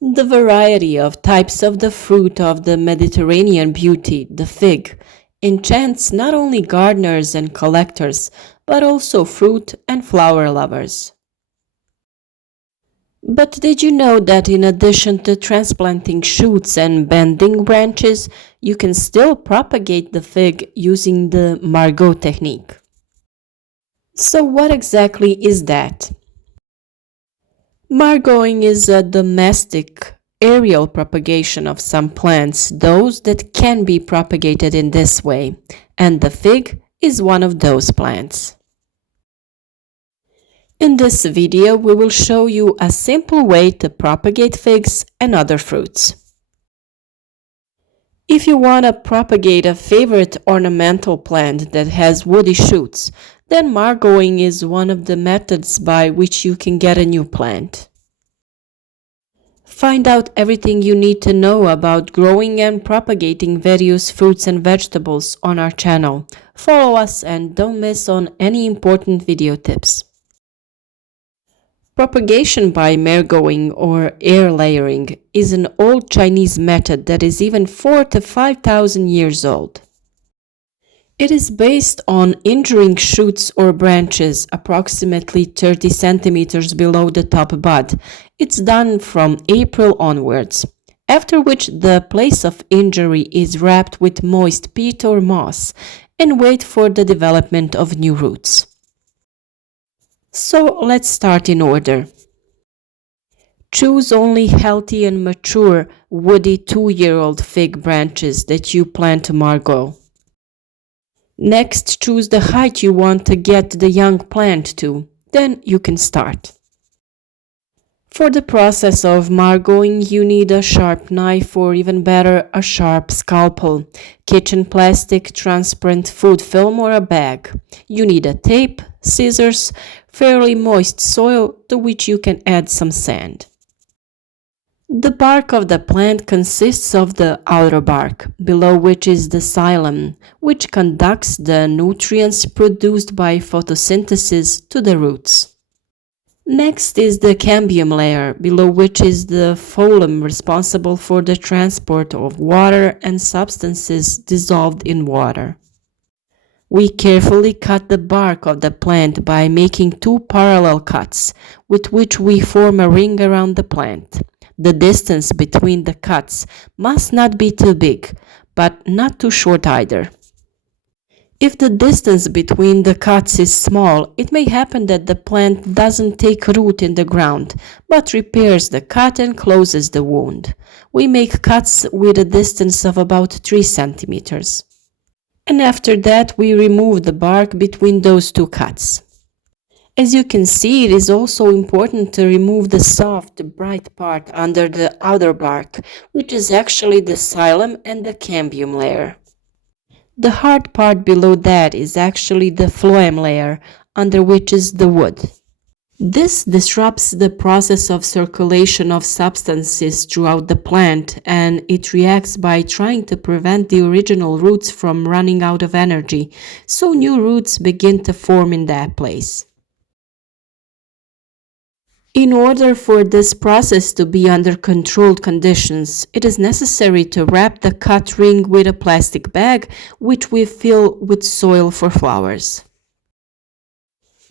The variety of types of the fruit of the Mediterranean beauty, the fig, enchants not only gardeners and collectors, but also fruit and flower lovers. But did you know that in addition to transplanting shoots and bending branches, you can still propagate the fig using the margo technique? So, what exactly is that? Margoing is a domestic aerial propagation of some plants, those that can be propagated in this way, and the fig is one of those plants. In this video, we will show you a simple way to propagate figs and other fruits. If you want to propagate a favorite ornamental plant that has woody shoots, then margoing is one of the methods by which you can get a new plant. Find out everything you need to know about growing and propagating various fruits and vegetables on our channel. Follow us and don't miss on any important video tips. Propagation by margoing or air layering is an old Chinese method that is even 4 to 5,000 years old. It is based on injuring shoots or branches approximately 30 centimeters below the top bud. It's done from April onwards, after which the place of injury is wrapped with moist peat or moss and wait for the development of new roots. So let's start in order. Choose only healthy and mature woody 2-year-old fig branches that you plan to margo. Next, choose the height you want to get the young plant to. Then you can start. For the process of margoing, you need a sharp knife or even better, a sharp scalpel, kitchen plastic, transparent food film or a bag. You need a tape, scissors, fairly moist soil to which you can add some sand. The bark of the plant consists of the outer bark, below which is the xylem, which conducts the nutrients produced by photosynthesis to the roots. Next is the cambium layer, below which is the phloem responsible for the transport of water and substances dissolved in water. We carefully cut the bark of the plant by making 2 parallel cuts, with which we form a ring around the plant. The distance between the cuts must not be too big, but not too short either. If the distance between the cuts is small, it may happen that the plant doesn't take root in the ground, but repairs the cut and closes the wound. We make cuts with a distance of about 3 centimeters. And after that, we remove the bark between those 2 cuts. As you can see, it is also important to remove the soft, bright part under the outer bark, which is actually the xylem and the cambium layer. The hard part below that is actually the phloem layer, under which is the wood. This disrupts the process of circulation of substances throughout the plant, and it reacts by trying to prevent the original roots from running out of energy, so new roots begin to form in that place. In order for this process to be under controlled conditions, it is necessary to wrap the cut ring with a plastic bag, which we fill with soil for flowers.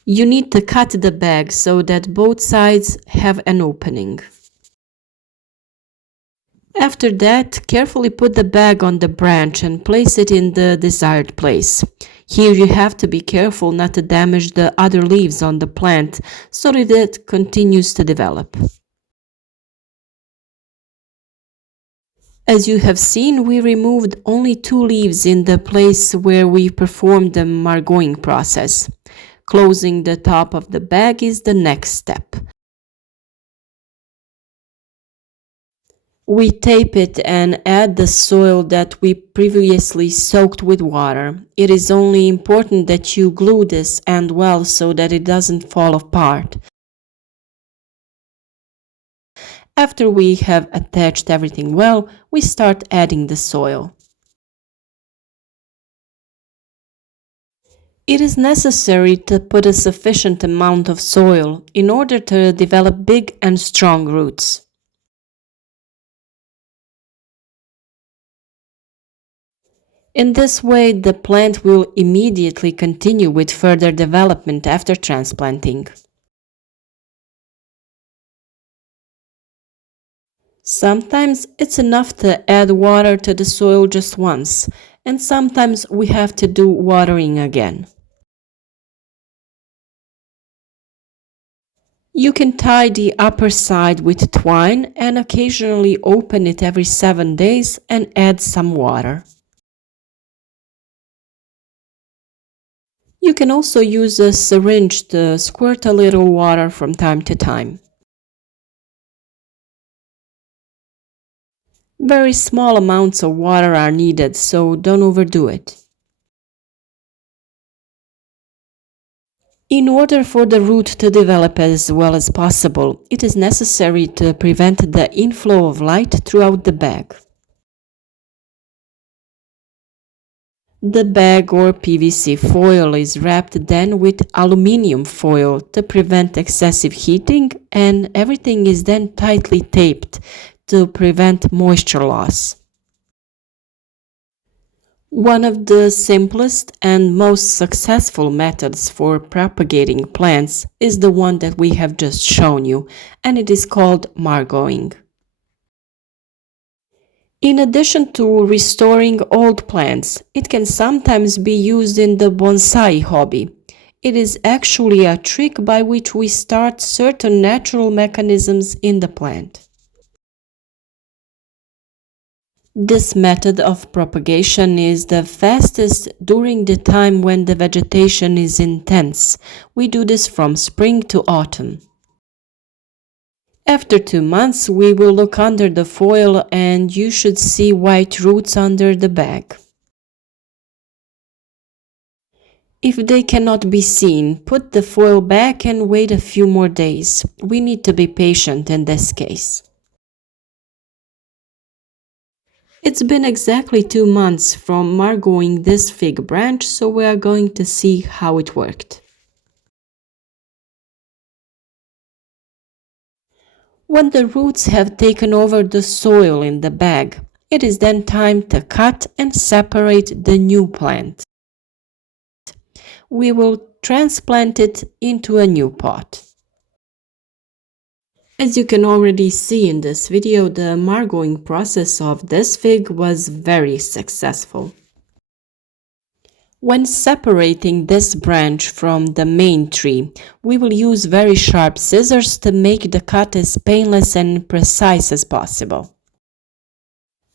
You need to cut the bag so that both sides have an opening. After that, carefully put the bag on the branch and place it in the desired place. Here you have to be careful not to damage the other leaves on the plant so that it continues to develop. As you have seen, we removed only 2 leaves in the place where we performed the margoing process. Closing the top of the bag is the next step. We tape it and add the soil that we previously soaked with water. It is only important that you glue this end well so that it doesn't fall apart. After we have attached everything well, we start adding the soil. It is necessary to put a sufficient amount of soil in order to develop big and strong roots. In this way, the plant will immediately continue with further development after transplanting. Sometimes it's enough to add water to the soil just once, and sometimes we have to do watering again. You can tie the upper side with twine and occasionally open it every 7 days and add some water. You can also use a syringe to squirt a little water from time to time. Very small amounts of water are needed, so don't overdo it. In order for the root to develop as well as possible, it is necessary to prevent the inflow of light throughout the bag. The bag or PVC foil is wrapped then with aluminum foil to prevent excessive heating, and everything is then tightly taped to prevent moisture loss. One of the simplest and most successful methods for propagating plants is the one that we have just shown you, and it is called margoing. In addition to restoring old plants, it can sometimes be used in the bonsai hobby. It is actually a trick by which we start certain natural mechanisms in the plant. This method of propagation is the fastest during the time when the vegetation is intense. We do this from spring to autumn. After 2 months, we will look under the foil and you should see white roots under the bag. If they cannot be seen, put the foil back and wait a few more days. We need to be patient in this case. It's been exactly 2 months from margoing this fig branch, so we are going to see how it worked. When the roots have taken over the soil in the bag, it is then time to cut and separate the new plant. We will transplant it into a new pot. As you can already see in this video, the margoing process of this fig was very successful. When separating this branch from the main tree, we will use very sharp scissors to make the cut as painless and precise as possible.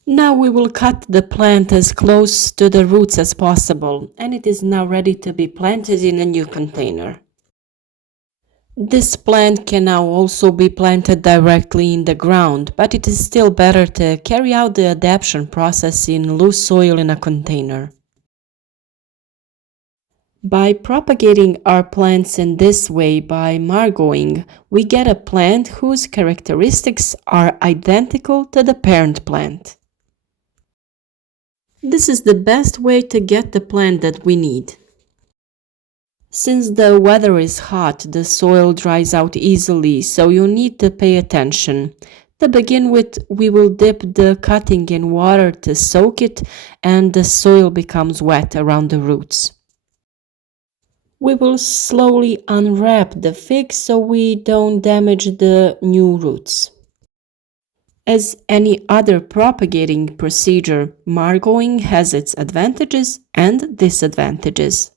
Now we will cut the plant as close to the roots as possible, and it is now ready to be planted in a new container. This plant can now also be planted directly in the ground, but it is still better to carry out the adaptation process in loose soil in a container. By propagating our plants in this way by margoing, we get a plant whose characteristics are identical to the parent plant. This is the best way to get the plant that we need. Since the weather is hot, the soil dries out easily, so you need to pay attention. To begin with, we will dip the cutting in water to soak it, and the soil becomes wet around the roots. We will slowly unwrap the fig so we don't damage the new roots. As any other propagating procedure, margoing has its advantages and disadvantages.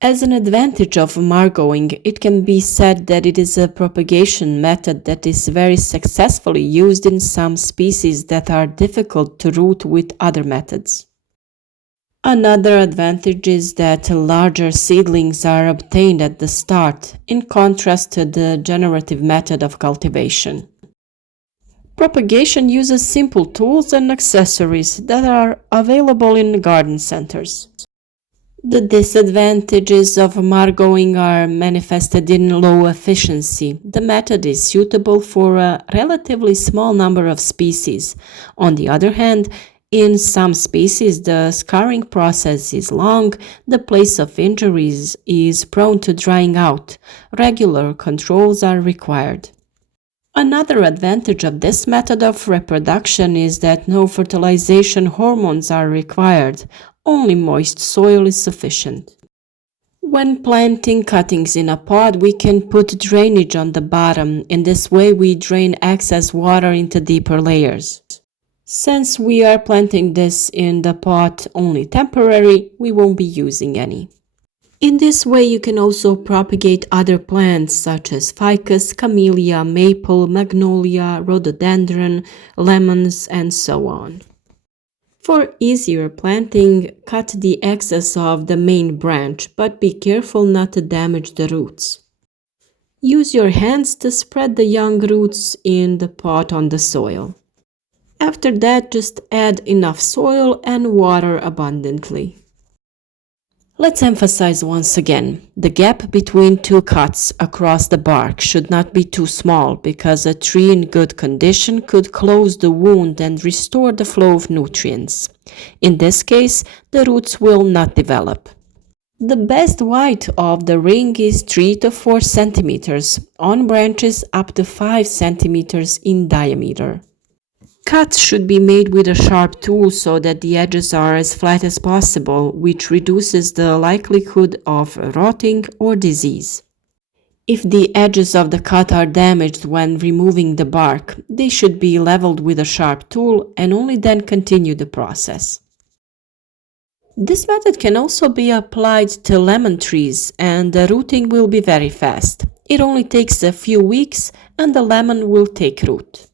As an advantage of margoing, it can be said that it is a propagation method that is very successfully used in some species that are difficult to root with other methods. Another advantage is that larger seedlings are obtained at the start, in contrast to the generative method of cultivation. Propagation uses simple tools and accessories that are available in garden centers. The disadvantages of margoing are manifested in low efficiency. The method is suitable for a relatively small number of species. On the other hand, in some species, the scarring process is long, the place of injuries is prone to drying out. Regular controls are required. Another advantage of this method of reproduction is that no fertilization hormones are required, only moist soil is sufficient. When planting cuttings in a pot, we can put drainage on the bottom. In this way, we drain excess water into deeper layers. Since we are planting this in the pot only temporary, we won't be using any. In this way, you can also propagate other plants such as ficus, camellia, maple, magnolia, rhododendron, lemons, and so on. For easier planting, cut the excess of the main branch, but be careful not to damage the roots. Use your hands to spread the young roots in the pot on the soil. After that, just add enough soil and water abundantly. Let's emphasize once again, the gap between two cuts across the bark should not be too small because a tree in good condition could close the wound and restore the flow of nutrients. In this case, the roots will not develop. The best height of the ring is 3 to 4 centimeters, on branches up to 5 centimeters in diameter. Cuts should be made with a sharp tool so that the edges are as flat as possible, which reduces the likelihood of rotting or disease. If the edges of the cut are damaged when removing the bark, they should be leveled with a sharp tool and only then continue the process. This method can also be applied to lemon trees and the rooting will be very fast. It only takes a few weeks and the lemon will take root.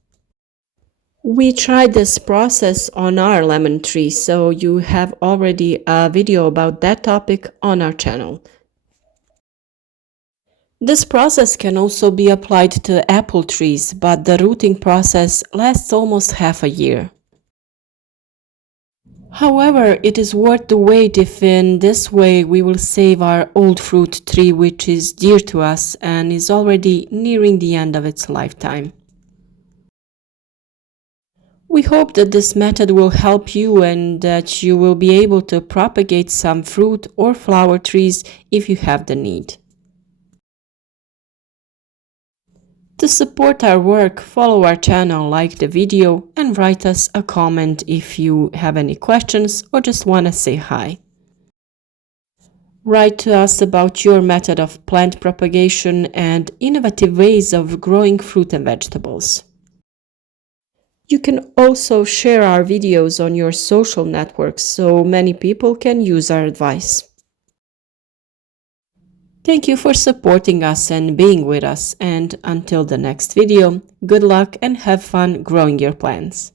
We tried this process on our lemon tree, so you have already a video about that topic on our channel. This process can also be applied to apple trees, but the rooting process lasts almost half a year. However, it is worth the wait if in this way we will save our old fruit tree, which is dear to us and is already nearing the end of its lifetime. We hope that this method will help you and that you will be able to propagate some fruit or flower trees if you have the need. To support our work, follow our channel, like the video, and write us a comment if you have any questions or just want to say hi. Write to us about your method of plant propagation and innovative ways of growing fruit and vegetables. You can also share our videos on your social networks so many people can use our advice. Thank you for supporting us and being with us, and until the next video, good luck and have fun growing your plants.